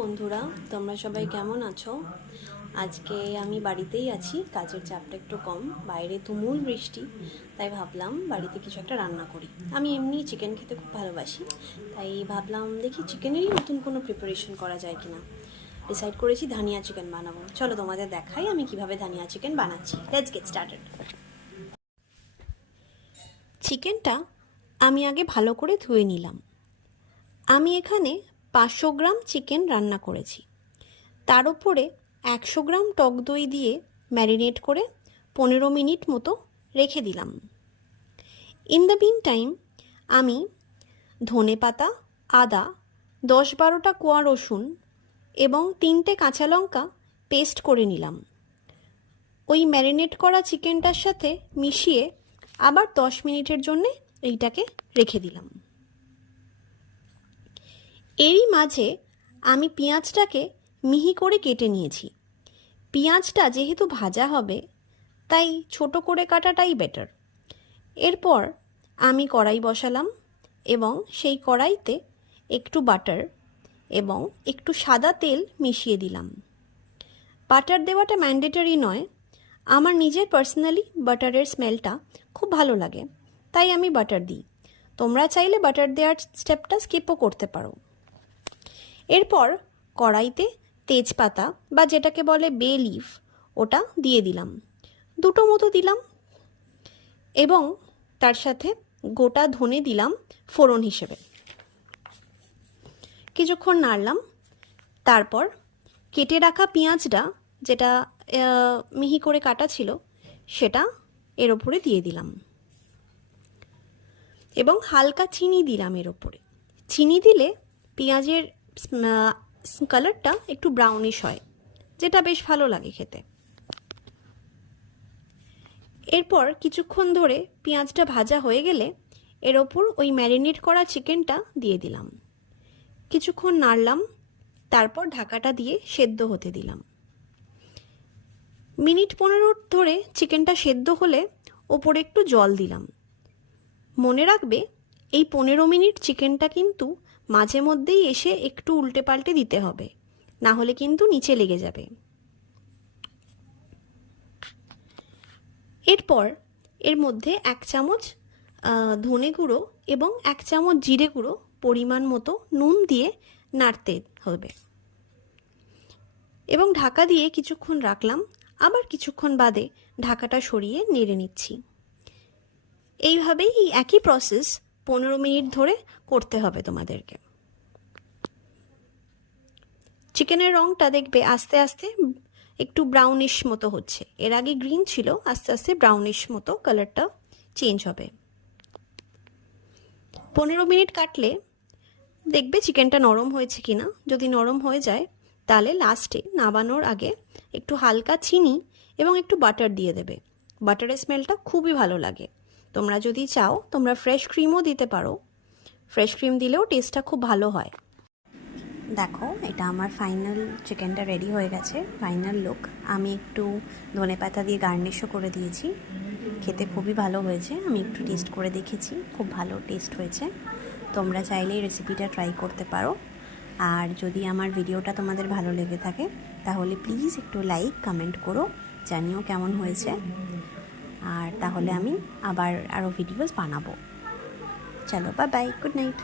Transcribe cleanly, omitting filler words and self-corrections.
বন্ধুরা, তোমরা সবাই কেমন আছো? আজকে আমি বাড়িতেই আছি, কাজের চাপটা একটু কম, বাইরে তুমুল বৃষ্টি, তাই ভাবলাম বাড়িতে কিছু একটা রান্না করি। আমি এমনি চিকেন খেতে খুব ভালোবাসি, তাই ভাবলাম দেখি চিকেনেরই নতুন কোনো প্রিপারেশন করা যায় কিনা। ডিসাইড করেছি ধানিয়া চিকেন বানাবো। চলো তোমাদের দেখাই আমি কিভাবে ধানিয়া চিকেন বানাচ্ছি। Let's get started. চিকেনটা আমি আগে ভালো করে ধুয়ে নিলাম। আমি এখানে 500 গ্রাম চিকেন রান্না করেছি। তার উপরে 100 গ্রাম টক দই দিয়ে ম্যারিনেট করে 15 মিনিট মতো রেখে দিলাম। ইন দ্য মিন টাইম আমি ধনেপাতা, আদা, 10-12টা কোয়া রসুন এবং 3টে কাঁচা লঙ্কা পেস্ট করে নিলাম। ওই ম্যারিনেট করা চিকেনটার সাথে মিশিয়ে আবার 10 মিনিটের জন্যে এইটাকে রেখে দিলাম। এরই মাঝে আমি পেঁয়াজটাকে মিহি করে কেটে নিয়েছি। পেঁয়াজটা যেহেতু ভাজা হবে তাই ছোট করে কাটাটাই বেটার। এরপর আমি কড়াই বসালাম এবং সেই কড়াইতে একটু বাটার এবং একটু সাদা তেল মিশিয়ে দিলাম। বাটার দেওয়াটা ম্যান্ডেটরি নয়, আমার নিজের পার্সোনালি বাটারের স্মেলটা খুব ভালো লাগে, তাই আমি বাটার দিই। তোমরা চাইলে বাটার দেওয়ার স্টেপটা স্কিপও করতে পারো। এরপর কড়াইতে তেজপাতা বা যেটাকে বলে বে লিফ, ওটা দিয়ে দিলাম, 2টো মতো দিলাম এবং তার সাথে গোটা ধনে দিলাম ফোড়ন হিসেবে। কিছুক্ষণ নাড়লাম, তারপর কেটে রাখা পেঁয়াজটা যেটা মিহি করে কাটা ছিল সেটা এর ওপরে দিয়ে দিলাম এবং হালকা চিনি দিলাম এর ওপরে। চিনি দিলে পেঁয়াজের কালারটা একটু ব্রাউনিশ হয়, যেটা বেশ ভালো লাগে খেতে। এরপর কিছুক্ষণ ধরে পেঁয়াজটা ভাজা হয়ে গেলে এর ওপর ওই ম্যারিনেট করা চিকেনটা দিয়ে দিলাম। কিছুক্ষণ নাড়লাম, তারপর ঢাকাটা দিয়ে সেদ্ধ হতে দিলাম। মিনিট 15 ধরে চিকেনটা সেদ্ধ হলে ওপরে একটু জল দিলাম। মনে রাখবে এই 15 মিনিট চিকেনটা কিন্তু মাঝে মধ্যেই এসে একটু উল্টে পাল্টে দিতে হবে, না হলে কিন্তু নিচে লেগে যাবে। এরপর এর মধ্যে 1 চামচ ধনে গুঁড়ো এবং 1 চামচ জিরে গুঁড়ো পরিমাণ মতো নুন দিয়ে নাড়তে হবে এবং ঢাকা দিয়ে কিছুক্ষণ রাখলাম। আবার কিছুক্ষণ বাদে ঢাকাটা সরিয়ে নেড়ে নিচ্ছি। এইভাবেই এই একই প্রসেস 15 মিনিট ধরে করতে হবে তোমাদেরকে। চিকেনের রঙটা দেখবে আস্তে আস্তে একটু ব্রাউনিশ মতো হচ্ছে। এর আগে গ্রিন ছিল, আস্তে আস্তে ব্রাউনিশ মতো কালারটা চেঞ্জ হবে। 15 মিনিট কাটলে দেখবে চিকেনটা নরম হয়েছে কিনা। যদি নরম হয়ে যায় তাহলে লাস্টে নামানোর আগে একটু হালকা চিনি এবং একটু বাটার দিয়ে দেবে। বাটারের স্মেলটা খুবই ভালো লাগে। তোমরা যদি চাও তোমরা ফ্রেশ ক্রিমও দিতে পারো, ফ্রেশ ক্রিম দিলেও টেস্টটা খুব ভালো হয়। দেখো, এটা আমার ফাইনাল চিকেনটা রেডি হয়ে গেছে, ফাইনাল লুক। আমি একটু ধনেপাতা দিয়ে গার্নিশও করে দিয়েছি। খেতে খুবই ভালো হয়েছে, আমি একটু টেস্ট করে দেখেছি, খুব ভালো টেস্ট হয়েছে। তোমরা চাইলে এই রেসিপিটা ট্রাই করতে পারো। আর যদি আমার ভিডিওটা তোমাদের ভালো লেগে থাকে তাহলে প্লিজ একটু লাইক কমেন্ট করো, জানিও কেমন হয়েছে। আর তাহলে আমি আবার আরও ভিডিওস বানাবো। চলো, বাই বাই, গুড নাইট।